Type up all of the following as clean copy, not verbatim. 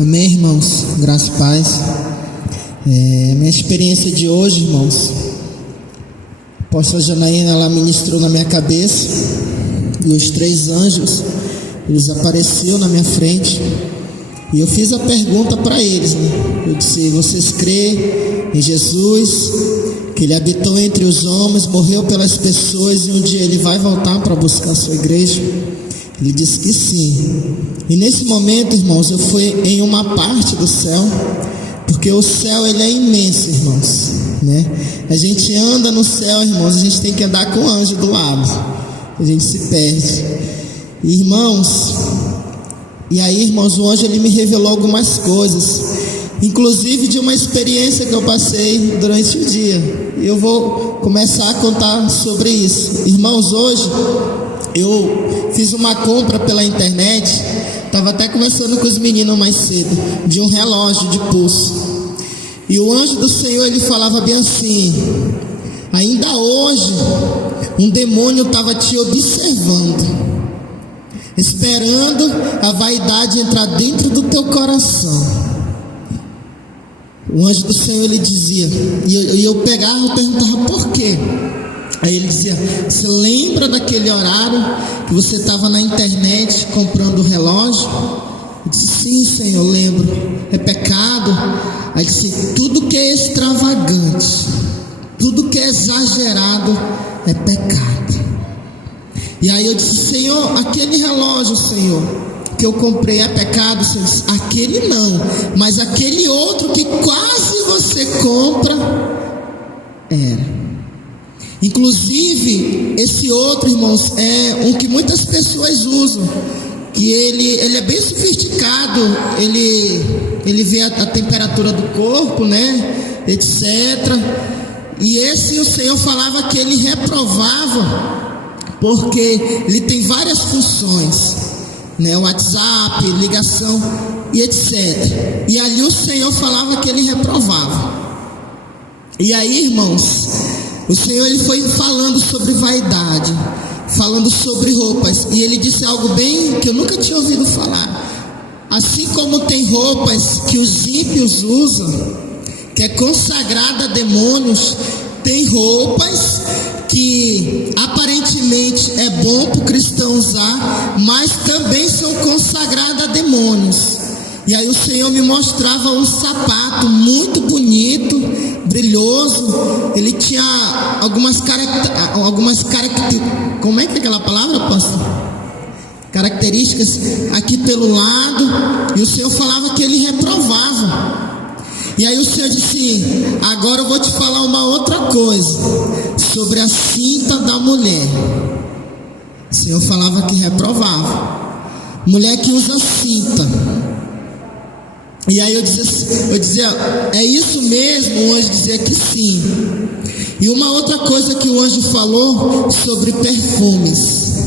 Amém, irmãos? Graça e paz. Minha experiência de hoje, irmãos, a apóstola Janaína, ela ministrou na minha cabeça, e os 3 anjos, eles apareceram na minha frente, e eu fiz a pergunta para eles, né? Eu disse: vocês creem em Jesus, que Ele habitou entre os homens, morreu pelas pessoas e um dia Ele vai voltar para buscar a sua igreja? Ele disse que sim. E nesse momento, irmãos, eu fui em uma parte do céu, porque o céu ele é imenso, irmãos, né? A gente anda no céu, irmãos, a gente tem que andar com o anjo do lado, a gente se perde. Irmãos, e aí, irmãos, o anjo ele me revelou algumas coisas, inclusive de uma experiência que eu passei durante o dia. E eu vou começar a contar sobre isso. Irmãos, hoje eu fiz uma compra pela internet. Estava até conversando com os meninos mais cedo, de um relógio de pulso. E o anjo do Senhor, ele falava bem assim: ainda hoje um demônio estava te observando, esperando a vaidade entrar dentro do teu coração. O anjo do Senhor, ele dizia, e eu pegava e perguntava por quê. Aí ele dizia: você lembra daquele horário que você estava na internet comprando o relógio? Eu disse: sim, Senhor, lembro. É pecado? Aí ele disse: tudo que é extravagante, tudo que é exagerado é pecado. E aí eu disse: Senhor, aquele relógio, Senhor, que eu comprei é pecado? Senhor disse: aquele não, mas aquele outro que quase você compra era. Inclusive, esse outro, irmãos, é um que muitas pessoas usam, que ele é bem sofisticado, ele vê a temperatura do corpo, né, etc. E esse o Senhor falava que ele reprovava, porque ele tem várias funções, né, WhatsApp, ligação e etc. E ali o Senhor falava que ele reprovava. E aí, irmãos, o Senhor ele foi falando sobre vaidade, falando sobre roupas, e ele disse algo bem que eu nunca tinha ouvido falar. Assim como tem roupas que os ímpios usam, que é consagrada a demônios, tem roupas que aparentemente é bom para o cristão usar, mas também são consagradas a demônios. E aí o Senhor me mostrava um sapato muito bonito, brilhoso. Ele tinha algumas características, como é que é aquela palavra, pastor? Características aqui pelo lado. E o Senhor falava que ele reprovava. E aí o Senhor disse: agora eu vou te falar uma outra coisa, sobre a cinta da mulher. O Senhor falava que reprovava. Mulher que usa cinta. E aí eu dizia: é isso mesmo? O anjo dizia que sim. E uma outra coisa que o anjo falou sobre perfumes.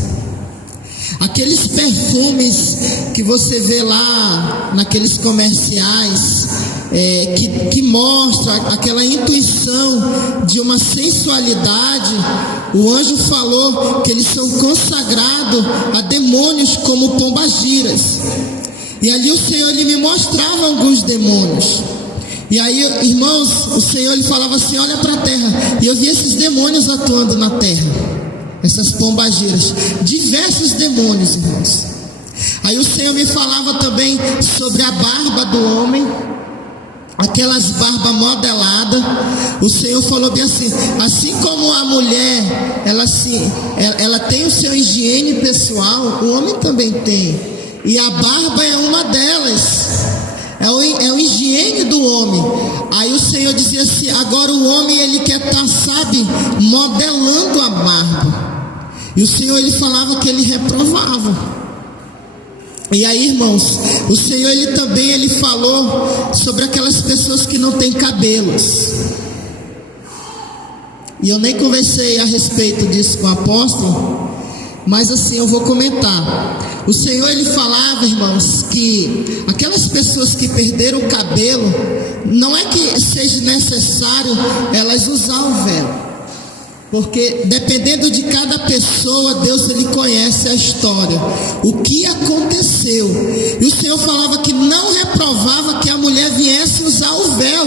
Aqueles perfumes que você vê lá naqueles comerciais, que mostra aquela intuição de uma sensualidade. O anjo falou que eles são consagrados a demônios como pombagiras. E ali o Senhor ele me mostrava alguns demônios. E aí, irmãos, o Senhor ele falava assim: olha para a terra. E eu vi esses demônios atuando na terra, essas pombagiras, diversos demônios, irmãos. Aí o Senhor me falava também sobre a barba do homem, aquelas barbas modeladas. O Senhor falou bem assim como a mulher ela tem o seu higiene pessoal, o homem também tem. E a barba é uma delas, é o higiene do homem. Aí o Senhor dizia assim: agora o homem ele quer estar, sabe, modelando a barba. E o Senhor ele falava que ele reprovava. E aí, irmãos, o Senhor ele também falou sobre aquelas pessoas que não têm cabelos. E eu nem conversei a respeito disso com o apóstolo, mas assim eu vou comentar. O Senhor ele falava, irmãos, que aquelas pessoas que perderam o cabelo, não é que seja necessário elas usar o véu. Porque dependendo de cada pessoa, Deus ele conhece a história, o que aconteceu. E o Senhor falava que não reprovava que a mulher viesse usar o véu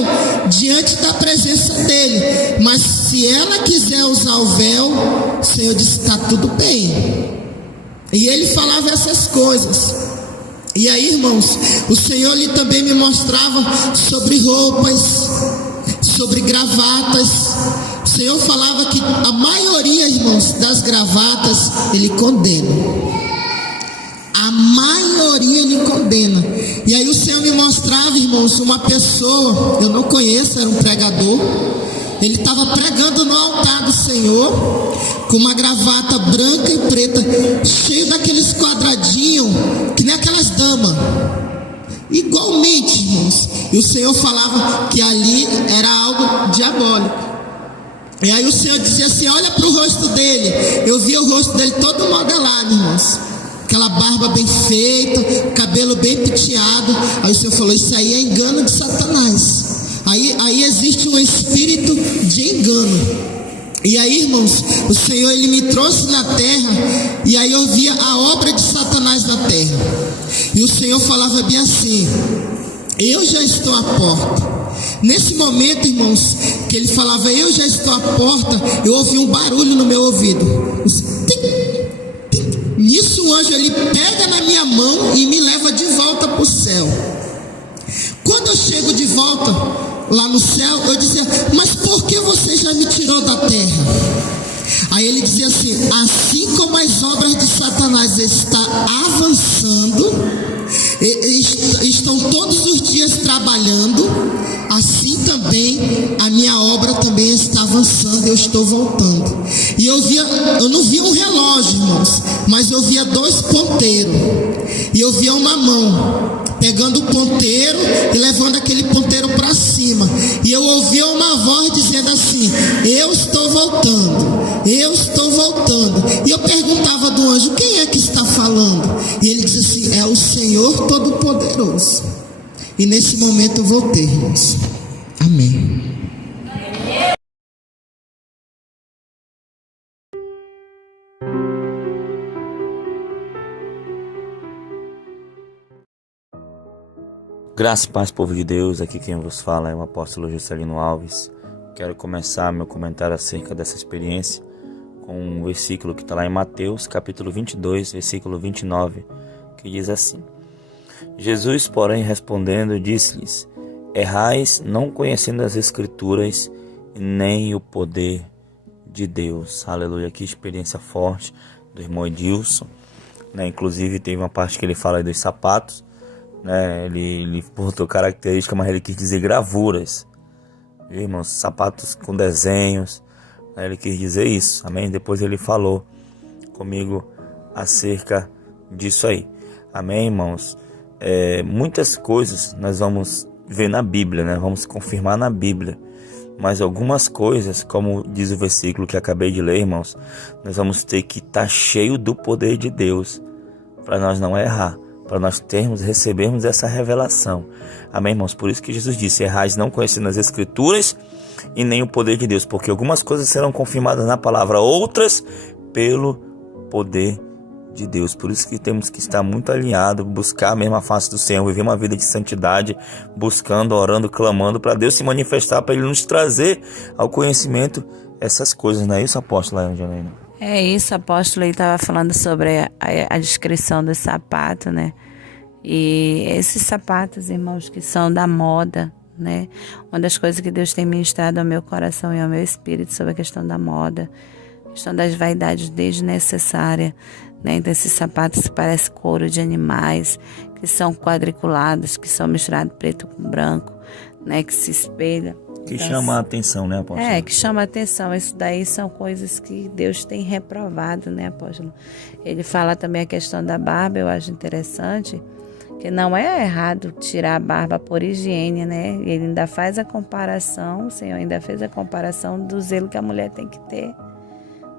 diante da presença dele. Mas se ela quiser usar o véu, o Senhor disse: está tudo bem. E ele falava essas coisas. E aí, irmãos, o Senhor ele também me mostrava sobre roupas, sobre gravatas. O Senhor falava que a maioria, irmãos, das gravatas ele condena. A maioria ele condena. E aí o Senhor me mostrava, irmãos, uma pessoa, eu não conheço, era um pregador. Ele estava pregando no altar do Senhor, com uma gravata branca e preta, cheio daqueles quadradinhos, que nem aquelas damas. Igualmente, irmãos. E o Senhor falava que ali era algo diabólico. E aí o Senhor dizia assim: olha para o rosto dele. Eu vi o rosto dele todo modelado, irmãos. Aquela barba bem feita, cabelo bem penteado. Aí o Senhor falou: isso aí é engano de Satanás. Aí existe um espírito de engano. E aí, irmãos, o Senhor ele me trouxe na terra. E aí eu via a obra de Satanás na terra. E o Senhor falava bem assim: eu já estou à porta. Nesse momento, irmãos, que ele falava eu já estou à porta, eu ouvi um barulho no meu ouvido. Nisso o anjo ele pega na minha mão e me leva de volta para o céu. Quando eu chego de volta lá no céu, eu dizia: mas por que você já me tirou da terra? Aí ele dizia assim: assim como as obras de Satanás estão avançando, estão todos os dias trabalhando, assim também a minha obra também está avançando, eu estou voltando. E eu não via um relógio, irmãos, mas eu via 2 ponteiros, e eu via uma mão pegando o ponteiro e levando aquele ponteiro para cima, e eu ouvia uma voz dizendo assim: eu estou voltando, eu estou voltando. E eu perguntava do anjo: quem é que está falando? E ele disse assim: é o Senhor Todo-Poderoso. E nesse momento eu voltei, irmãos. Amém. Graça e paz, povo de Deus, aqui quem vos fala é o apóstolo Juscelino Alves. Quero começar meu comentário acerca dessa experiência com um versículo que está lá em Mateus, capítulo 22, versículo 29, que diz assim: Jesus, porém, respondendo, disse-lhes: errais, não conhecendo as Escrituras e nem o poder de Deus. Aleluia, que experiência forte do irmão Edilson, né? Inclusive teve uma parte que ele fala aí dos sapatos, né? Ele botou característica, mas ele quis dizer gravuras, irmãos, sapatos com desenhos, né? Ele quis dizer isso, amém? Depois ele falou comigo acerca disso aí, amém, irmãos? Muitas coisas nós vamos ver na Bíblia, né? Vamos confirmar na Bíblia, mas algumas coisas, como diz o versículo que acabei de ler, irmãos, nós vamos ter que estar cheio do poder de Deus para nós não errar, para nós recebermos essa revelação. Amém, irmãos? Por isso que Jesus disse: errais não conhecendo as Escrituras e nem o poder de Deus, porque algumas coisas serão confirmadas na palavra, outras pelo poder de Deus. Por isso que temos que estar muito alinhados, buscar a mesma face do Senhor, viver uma vida de santidade, buscando, orando, clamando para Deus se manifestar, para Ele nos trazer ao conhecimento essas coisas. Não é isso, apóstolo Angelina? É isso, apóstolo. Ele estava falando sobre a descrição do sapato, né? E esses sapatos, irmãos, que são da moda, né? Uma das coisas que Deus tem ministrado ao meu coração e ao meu espírito sobre a questão da moda, a questão das vaidades desnecessárias, né? Então, esses sapatos que parecem couro de animais, que são quadriculados, que são misturados preto com branco, né? Que se espelha. Que chama a atenção, né, apóstolo? Que chama a atenção. Isso daí são coisas que Deus tem reprovado, né, apóstolo? Ele fala também a questão da barba, eu acho interessante, que não é errado tirar a barba por higiene, né? Ele ainda faz a comparação, o Senhor ainda fez a comparação do zelo que a mulher tem que ter,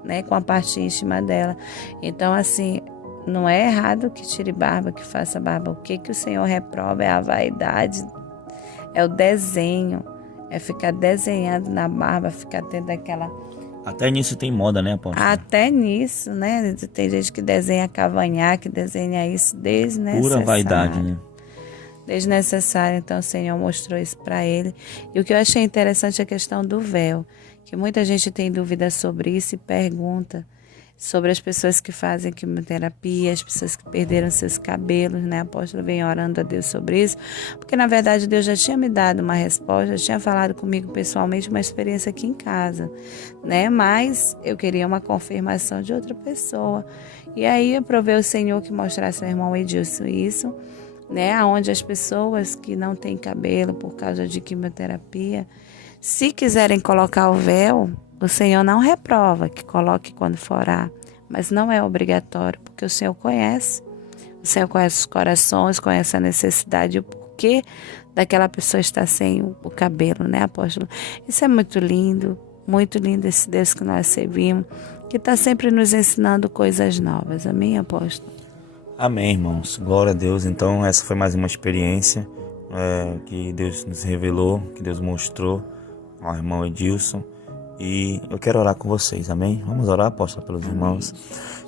né, com a parte íntima dela. Então, assim, não é errado que tire barba, que faça barba. O que o Senhor reprova é a vaidade, é o desenho, é ficar desenhando na barba, ficar tendo Até nisso tem moda, né, apóstolo? Até nisso, né? Tem gente que desenha cavanhaque, desenha isso desnecessário. Pura vaidade, né? Desnecessário. Então o Senhor mostrou isso para ele. E o que eu achei interessante é a questão do véu, que muita gente tem dúvida sobre isso e pergunta sobre as pessoas que fazem quimioterapia, as pessoas que perderam seus cabelos, né? A apóstola vem orando a Deus sobre isso, porque na verdade Deus já tinha me dado uma resposta, já tinha falado comigo pessoalmente, uma experiência aqui em casa, né? Mas eu queria uma confirmação de outra pessoa. E aí eu provei o Senhor que mostrasse ao irmão Edilson isso, né? Onde as pessoas que não têm cabelo por causa de quimioterapia, se quiserem colocar o véu, o Senhor não reprova que coloque quando for orar, mas não é obrigatório, porque o Senhor conhece. O Senhor conhece os corações, conhece a necessidade e o porquê daquela pessoa estar sem o cabelo, né, apóstolo? Isso é muito lindo esse Deus que nós servimos, que está sempre nos ensinando coisas novas. Amém, apóstolo? Amém, irmãos. Glória a Deus. Então, essa foi mais uma experiência que Deus nos revelou, que Deus mostrou ao irmão Edilson. E eu quero orar com vocês, amém? Vamos orar, apóstolo, pelos irmãos.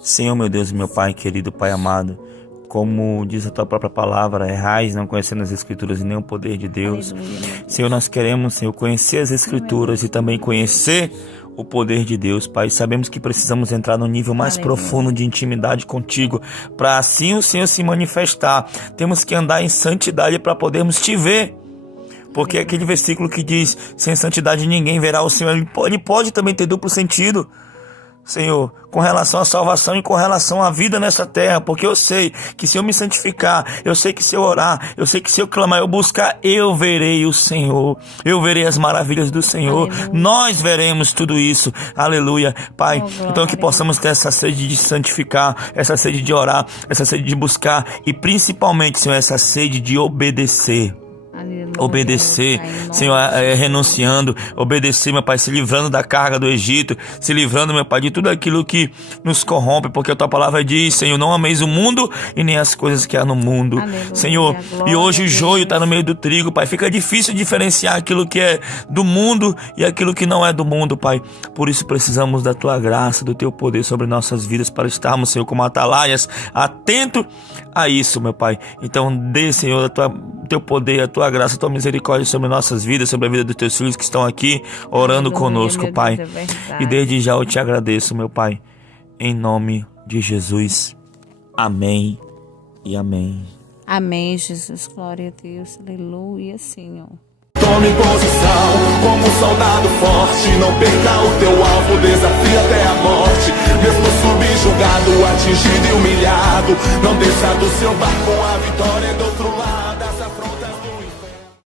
Senhor, meu Deus e meu Pai querido, Pai amado, como diz a tua própria palavra, errais não conhecendo as Escrituras e nem o poder de Deus. Aleluia. Senhor, nós queremos, Senhor, conhecer as Escrituras e também conhecer o poder de Deus, Pai. Sabemos que precisamos entrar no nível mais profundo de intimidade contigo, para assim o Senhor se manifestar. Temos que andar em santidade para podermos te ver. Porque aquele versículo que diz, sem santidade ninguém verá o Senhor, ele pode também ter duplo sentido, Senhor, com relação à salvação e com relação à vida nessa terra, porque eu sei que se eu me santificar, eu sei que se eu orar, eu sei que se eu clamar, eu buscar, eu verei o Senhor, eu verei as maravilhas do Senhor, aleluia. Nós veremos tudo isso, aleluia, Pai. Então que possamos ter essa sede de santificar, essa sede de orar, essa sede de buscar e principalmente, Senhor, essa sede de obedecer. Aleluia, obedecer, Pai, Senhor, renunciando, obedecer, meu Pai, se livrando da carga do Egito, se livrando, meu Pai, de tudo aquilo que nos corrompe, porque a tua palavra diz, Senhor, não ameis o mundo e nem as coisas que há no mundo, aleluia, Senhor, e hoje o joio está no meio do trigo, Pai, fica difícil diferenciar aquilo que é do mundo e aquilo que não é do mundo, Pai, por isso precisamos da tua graça, do teu poder sobre nossas vidas, para estarmos, Senhor, como atalaias, atento a isso, meu Pai. Então dê, Senhor, teu poder, a tua graça, a tua misericórdia sobre nossas vidas, sobre a vida dos teus filhos que estão aqui orando conosco, Pai. Deus, e desde já eu te agradeço, meu Pai, em nome de Jesus. Amém e amém. Amém, Jesus. Glória a Deus. Aleluia, Senhor. Tome posição como um soldado forte. Não perca o teu alvo, desafia até a morte. Mesmo subjugado, atingido e humilhado, não desça do seu barco, a vitória é do outro lado.